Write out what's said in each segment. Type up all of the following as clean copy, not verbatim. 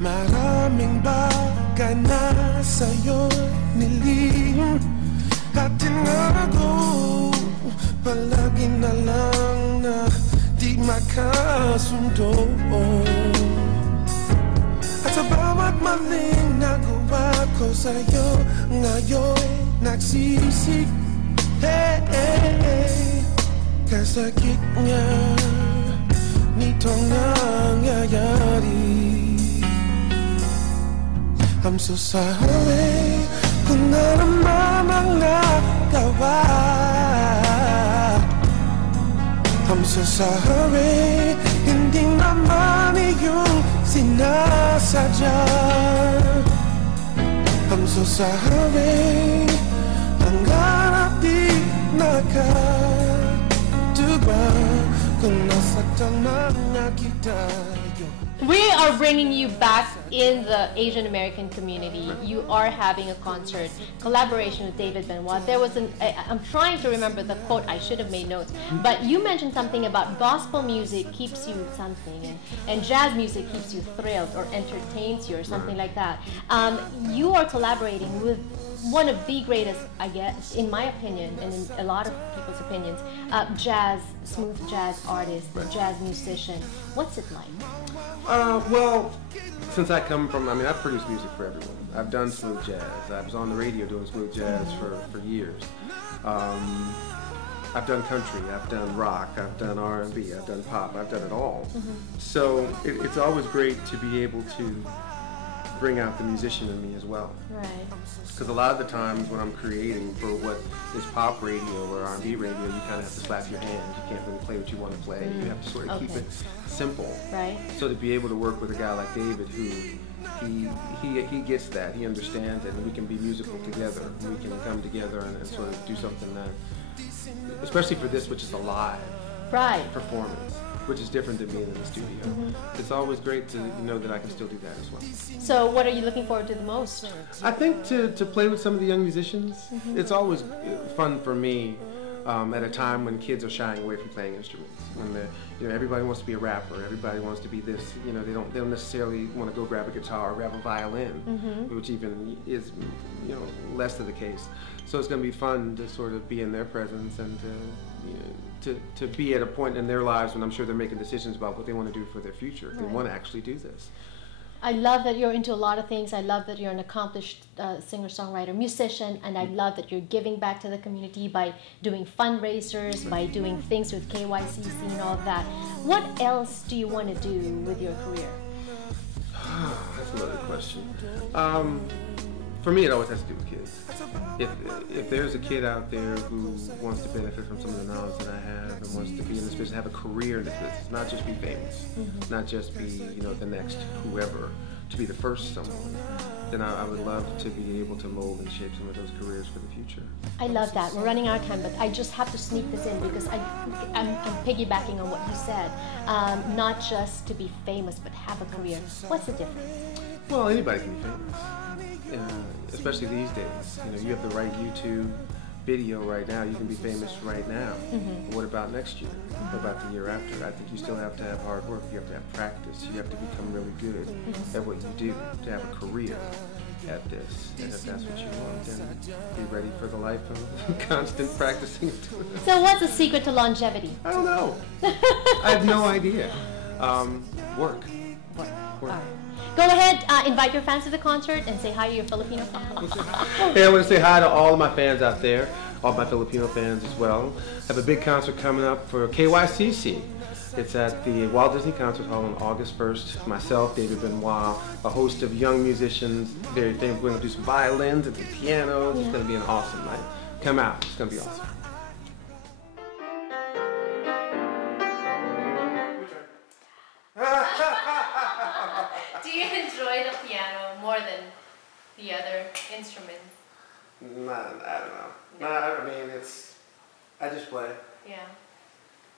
Maraming bagay na sa'yo nilihim at tinago. Palagi na lang na di makasundo. At sa bawat maling nagawa ko sa'yo, ngayon nagsisik. Hey, hey, hey. Kasakit nga nitong nangyayari. I'm so sorry kung naman ang nagawa. I'm so sorry, hindi naman iyong sinasadya. I'm so sorry, hanggang di nakatuba kung nasaktan mga kita. We are bringing you back in the Asian American community. You are having a concert, collaboration with David Benoit. There was I'm trying to remember the quote, I should have made notes, but you mentioned something about gospel music keeps you something, and jazz music keeps you thrilled or entertains you or something like that. You are collaborating with one of the greatest, I guess, in my opinion, and in a lot of people's opinions, smooth jazz artist, jazz musician. What's it like? Well, since I come from, I've produced music for everyone. I've done smooth jazz. I was on the radio doing smooth jazz for years. I've done country, I've done rock, I've done R&B, I've done pop, I've done it all. So it's always great to be able to bring out the musician in me as well. Right. Because a lot of the times when I'm creating for what is pop radio or R&B radio, you kind of have to slap your hands. You can't really play what you want to play. You have to sort of keep it simple. Right. So to be able to work with a guy like David, who he gets that, he understands it, and we can be musical together. We can come together and sort of do something that, especially for this, which is a live performance, which is different than being in the studio. It's always great to know that I can still do that as well. So what are you looking forward to the most? I think to play with some of the young musicians. It's always fun for me at a time when kids are shying away from playing instruments. When everybody wants to be a rapper, everybody wants to be this. They don't necessarily want to go grab a guitar or grab a violin, which even is less of the case. So it's going to be fun to sort of be in their presence and to be at a point in their lives when I'm sure they're making decisions about what they want to do for their future. They want to actually do this. I love that you're into a lot of things. I love that you're an accomplished singer-songwriter, musician, and I love that you're giving back to the community by doing fundraisers, by doing things with KYCC and all of that. What else do you want to do with your career? That's a loaded question. For me, it always has to do with kids. If there's a kid out there who wants to benefit from some of the knowledge that I have and wants to be in this business, have a career in this business, not just be famous, not just be the next whoever, to be the first someone, then I would love to be able to mold and shape some of those careers for the future. I love that. We're running out of time, but I just have to sneak this in because I'm piggybacking on what you said. Not just to be famous, but have a career. What's the difference? Well, anybody can be famous. Especially these days, you have the right YouTube video right now. You can be famous right now. What about next year? What about the year after? I think you still have to have hard work. You have to have practice. You have to become really good at what you do to have a career at this. And if that's what you want, then be ready for the life of constant practicing. So what's the secret to longevity? I don't know. I have no idea. Work. Go ahead, invite your fans to the concert and say hi to your Filipino fans. Hey, I want to say hi to all of my fans out there, all my Filipino fans as well. I have a big concert coming up for KYCC. It's at the Walt Disney Concert Hall on August 1st. Myself, David Benoit, a host of young musicians, very famous. We're going to do some violins and some pianos. It's going to be an awesome night. Come out. It's going to be awesome. Do you enjoy the piano more than the other instruments? I don't know. No, I I just play. Yeah.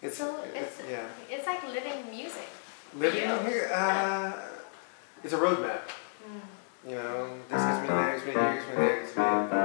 It's like living music. Living here. It's a roadmap. This gets me there, gets me here, gets me there, gets me there.